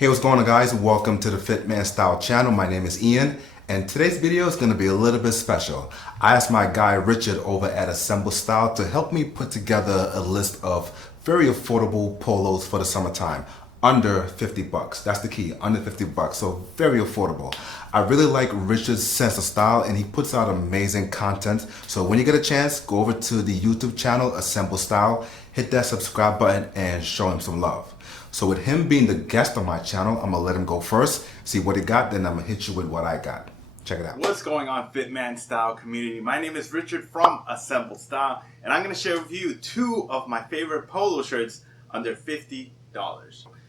Hey, what's going on, guys? Welcome to the Fit Man Style channel. My name is Ian, and today's video is going to be a little bit special. I asked my guy Richard over at Assemble Style to help me put together a list of very affordable polos for the summertime. Under 50 bucks. That's the key, under 50 bucks. So very affordable. I really like Richard's sense of style, and he puts out amazing content. So when you get a chance, go over to the YouTube channel, Assemble Style, hit that subscribe button and show him some love. So with him being the guest on my channel, I'm gonna let him go first, see what he got, then I'm gonna hit you with what I got. Check it out. What's going on, Fit Man Style community? My name is Richard from Assemble Style, and I'm gonna share with you two of my favorite polo shirts under $50.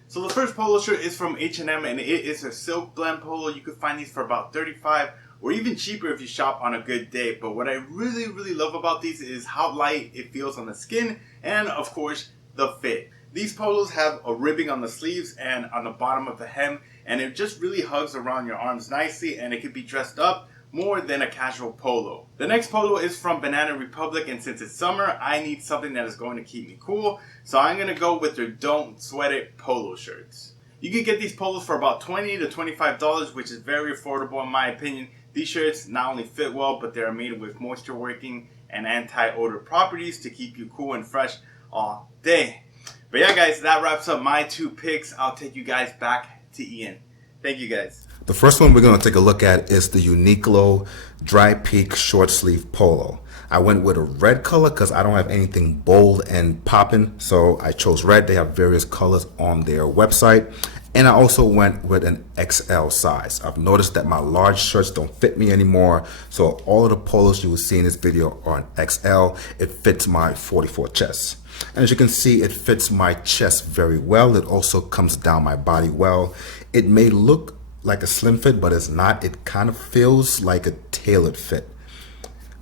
So the first polo shirt is from H&M, and it is a silk blend polo. You could find these for about $35 or even cheaper if you shop on a good day. But what I really love about these is how light it feels on the skin, and of course the fit. These polos have a ribbing on the sleeves and on the bottom of the hem, and it just really hugs around your arms nicely, and it could be dressed up more than a casual polo. The next polo is from Banana Republic, and since it's summer, I need something that is going to keep me cool, so I'm going to go with their Don't Sweat It polo shirts. You can get these polos for about $20 to $25, which is very affordable in my opinion. These shirts not only fit well, but they're made with moisture working and anti-odor properties to keep you cool and fresh all day. But yeah, guys, that wraps up my two picks. I'll take you guys back to Ian. Thank you, guys. The first one we're going to take a look at is the Uniqlo Dry Peak Short Sleeve Polo. I went with a red color because I don't have anything bold and popping, so I chose red. They have various colors on their website. And I also went with an XL size. I've noticed that my large shirts don't fit me anymore, so all of the polos you will see in this video are an XL. It fits my 44 chest. And as you can see, it fits my chest very well. It also comes down my body well. It may look like a slim fit, but it's not. It kind of feels like a tailored fit.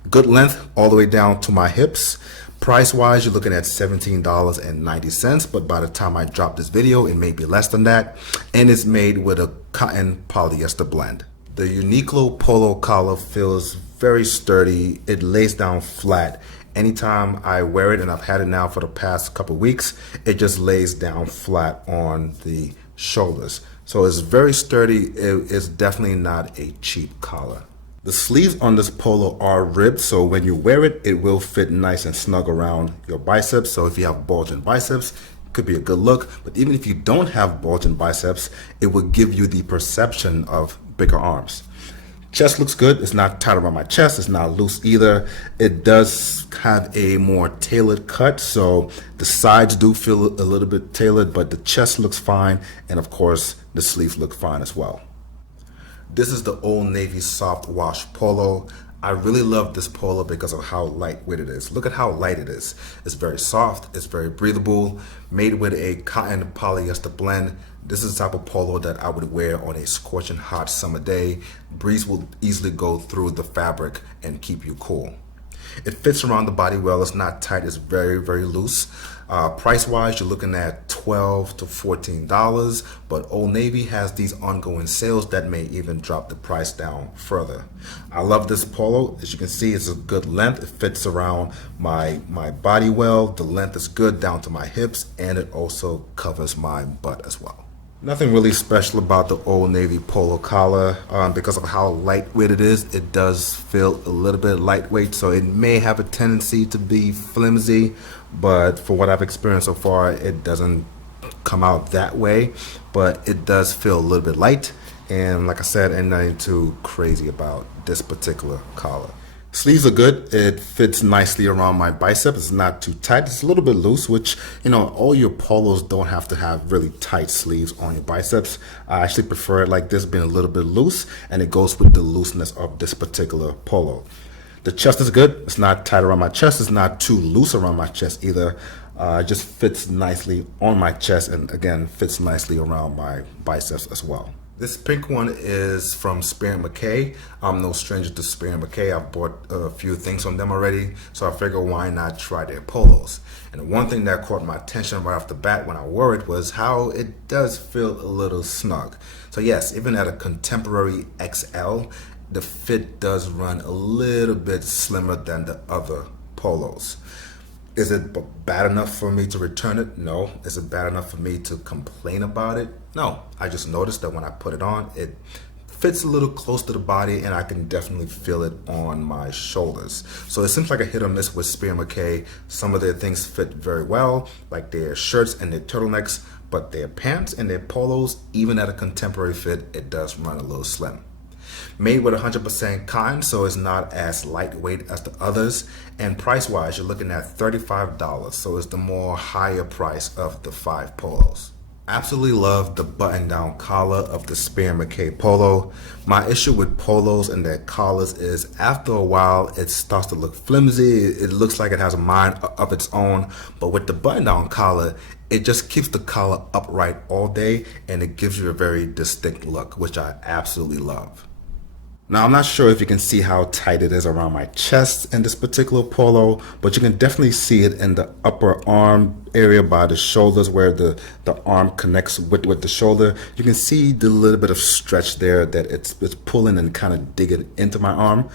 Good length all the way down to my hips. Price wise, you're looking at $17.90, but by the time I drop this video, it may be less than that. And it's made with a cotton polyester blend. The Uniqlo polo collar feels very sturdy. It lays down flat. Anytime I wear it, and I've had it now for the past couple weeks, it just lays down flat on the shoulders. So it's very sturdy. It is definitely not a cheap collar. The sleeves on this polo are ribbed, so when you wear it, it will fit nice and snug around your biceps. So if you have bulging biceps, it could be a good look. But even if you don't have bulging biceps, it will give you the perception of bigger arms. Chest looks good. It's not tight around my chest. It's not loose either. It does have a more tailored cut, so the sides do feel a little bit tailored, but the chest looks fine, and of course the sleeves look fine as well. This is the Old Navy soft wash polo. I really love this polo because of how lightweight it is. Look at how light it is. It's very soft, it's very breathable, made with a cotton polyester blend. This is the type of polo that I would wear on a scorching hot summer day. Breeze will easily go through the fabric and keep you cool. It fits around the body well. It's not tight. It's very loose. Price wise, you're looking at $12 to $14, but Old Navy has these ongoing sales that may even drop the price down further. I love this polo. As you can see, it's a good length. It fits around my body well. The length is good down to my hips, and it also covers my butt as well. Nothing really special about the Old Navy polo collar. Because of how lightweight it is, it does feel a little bit lightweight, so it may have a tendency to be flimsy, but for what I've experienced so far, it doesn't come out that way, but it does feel a little bit light, and like I said, ain't nothing too crazy about this particular collar. Sleeves are good. It fits nicely around my bicep. It's not too tight. It's a little bit loose, which, you know, all your polos don't have to have really tight sleeves on your biceps. I actually prefer it like this, being a little bit loose, and it goes with the looseness of this particular polo. The chest is good. It's not tight around my chest. It's not too loose around my chest either. It just fits nicely on my chest, and again, fits nicely around my biceps as well. This pink one is from Spier Mackay. I'm no stranger to Spier Mackay. I've bought a few things from them already, so I figured why not try their polos. And one thing that caught my attention right off the bat when I wore it was how it does feel a little snug. So yes, even at a contemporary XL, the fit does run a little bit slimmer than the other polos. Is it bad enough for me to return it? No. Is it bad enough for me to complain about it? No. I just noticed that when I put it on, it fits a little close to the body and I can definitely feel it on my shoulders. So it seems like a hit or miss with Spier Mackay. Some of their things fit very well, like their shirts and their turtlenecks, but their pants and their polos, even at a contemporary fit, it does run a little slim. Made with 100% cotton, so it's not as lightweight as the others. And price-wise, you're looking at $35, so it's the more higher price of the 5 polos. Absolutely love the button-down collar of the Spier Mackay polo. My issue with polos and their collars is after a while it starts to look flimsy. It looks like it has a mind of its own, but with the button-down collar, it just keeps the collar upright all day and it gives you a very distinct look, which I absolutely love. Now, I'm not sure if you can see how tight it is around my chest in this particular polo, but you can definitely see it in the upper arm area by the shoulders where the arm connects with the shoulder. You can see the little bit of stretch there that it's pulling and kind of digging into my arm.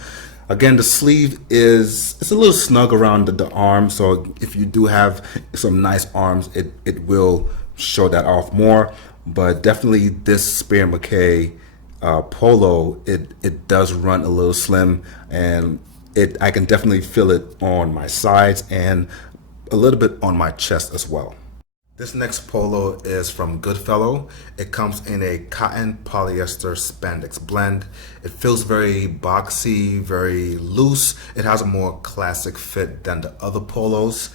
Again, the sleeve it's a little snug around the arm, so if you do have some nice arms, it will show that off more. But definitely this Spier Mackay polo, it does run a little slim, and I can definitely feel it on my sides and a little bit on my chest as well. This next polo is from Goodfellow. It comes in a cotton polyester spandex blend. It feels very boxy, very loose. It has a more classic fit than the other polos.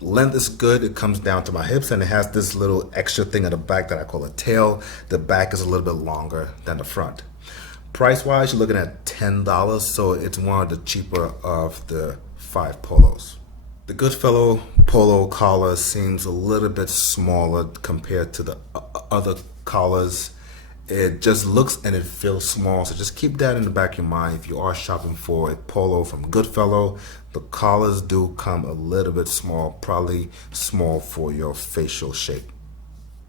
Length is good. It comes down to my hips and it has this little extra thing at the back that I call a tail. The back is a little bit longer than the front. Price wise, you're looking at $10, so it's one of the cheaper of the 5 polos. The Goodfellow polo collar seems a little bit smaller compared to the other collars. It just looks and it feels small, so just keep that in the back of your mind. If you are shopping for a polo from Goodfellow, the collars do come a little bit small, probably small for your facial shape.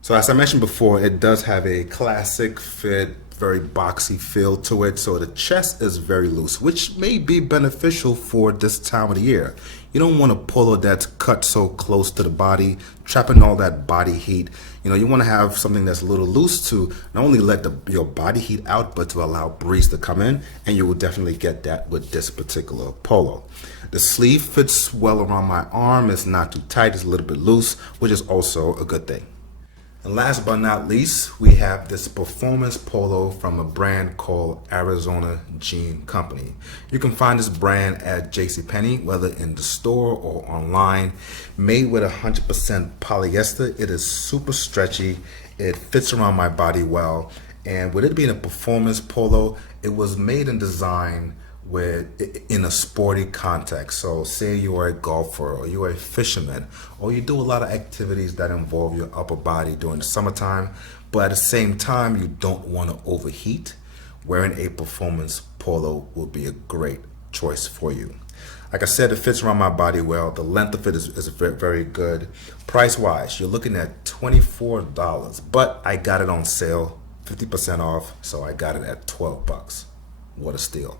So as I mentioned before, it does have a classic fit, very boxy feel to it. So the chest is very loose, which may be beneficial for this time of the year. You don't want a polo that's cut so close to the body, trapping all that body heat. You want to have something that's a little loose to not only let your body heat out, but to allow breeze to come in. And you will definitely get that with this particular polo. The sleeve fits well around my arm. It's not too tight. It's a little bit loose, which is also a good thing. And last but not least, we have this performance polo from a brand called Arizona Jean Company. You can find this brand at JCPenney, whether in the store or online. Made with 100% polyester, it is super stretchy. It fits around my body well. And with it being a performance polo, it was made and designed in a sporty context. So say you are a golfer or you are a fisherman or you do a lot of activities that involve your upper body during the summertime, but at the same time you don't want to overheat. Wearing a performance polo will be a great choice for you. Like I said, it fits around my body well. The length of it is very, very good. Price wise, you're looking at $24, but I got it on sale, 50% off, so I got it at $12. What a steal.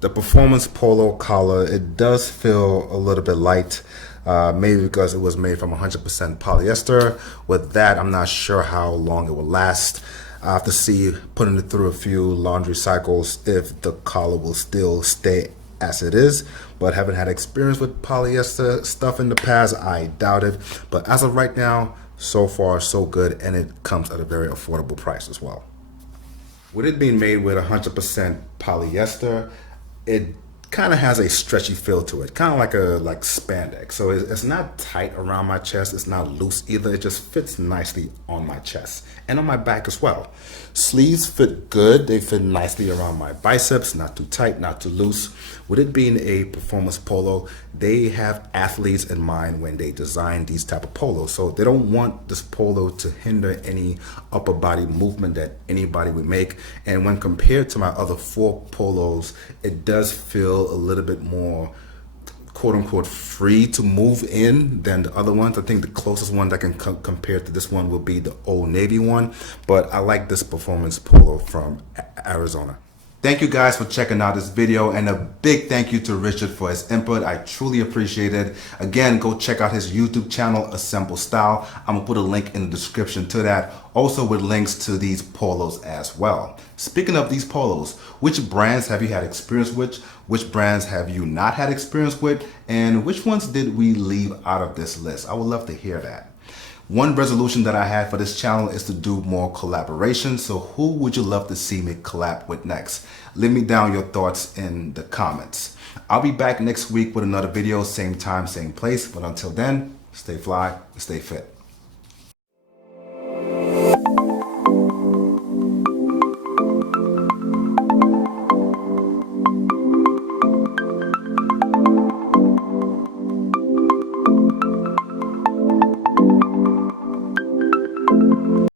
The performance polo collar, it does feel a little bit light, maybe because it was made from 100% polyester. With that, I'm not sure how long it will last. I have to see, putting it through a few laundry cycles, if the collar will still stay as it is. But having had experience with polyester stuff in the past, I doubt it. But as of right now, so far so good, and it comes at a very affordable price as well. With it being made with 100% polyester, it kind of has a stretchy feel to it, kind of like spandex. So it's not tight around my chest, it's not loose either. It just fits nicely on my chest and on my back as well. Sleeves fit good, they fit nicely around my biceps, not too tight, not too loose. With it being a performance polo, they have athletes in mind when they design these type of polos. So they don't want this polo to hinder any upper body movement that anybody would make. And when compared to my other 4 polos, it does feel a little bit more quote unquote free to move in than the other ones. I think the closest one that can compare to this one will be the Old Navy one, but I like this performance polo from Arizona. Thank you guys for checking out this video, and a big thank you to Richard for his input. I truly appreciate it. Again, go check out his YouTube channel, Assemble Style. I'm gonna put a link in the description to that, also with links to these polos as well. Speaking of these polos, which brands have you had experience with? Which brands have you not had experience with? And which ones did we leave out of this list? I would love to hear that. One resolution that I had for this channel is to do more collaborations. So who would you love to see me collab with next? Leave me down your thoughts in the comments. I'll be back next week with another video, same time, same place. But until then, stay fly, stay fit.